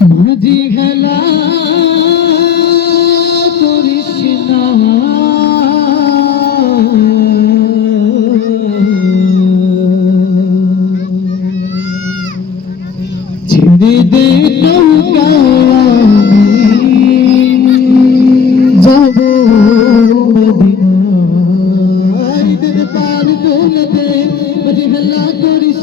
মাঝি খেলা করিস না। ছেড়ে দে নৌকা যাব মদিনায়। দিন পার তুলে দে মাঝি খেলা করিস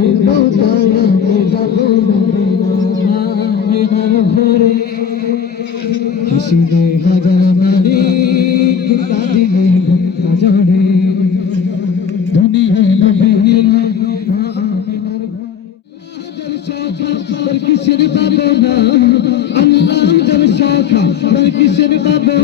কিসের পাবো না আল্লাহ যার শাখা কিসের পাবো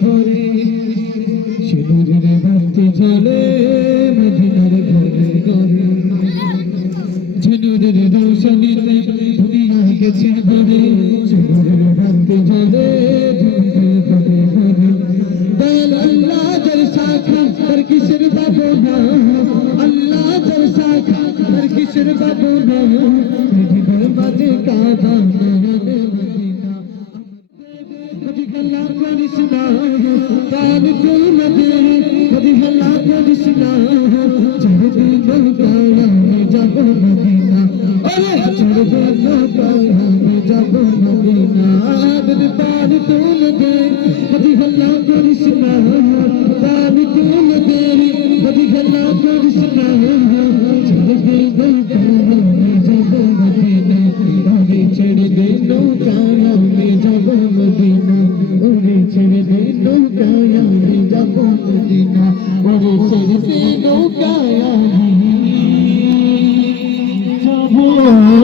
ভরে সিঁদুরের বাতি জ্বলে মদিনার ঘরে ঘরে। ঝিনুরের রোশনীতে দুনিয়া গেছে ভরে সিঁদুরের বাতি জ্বলে কিসের আল্লাহ گان س ڪڏهن ڪونه سنا جڏهن مينا پاڏ تول دي ڪڏهن گان ڪونه س پاڻ تول ڏي ڪڏهن گان ڪونه س और तेरे जब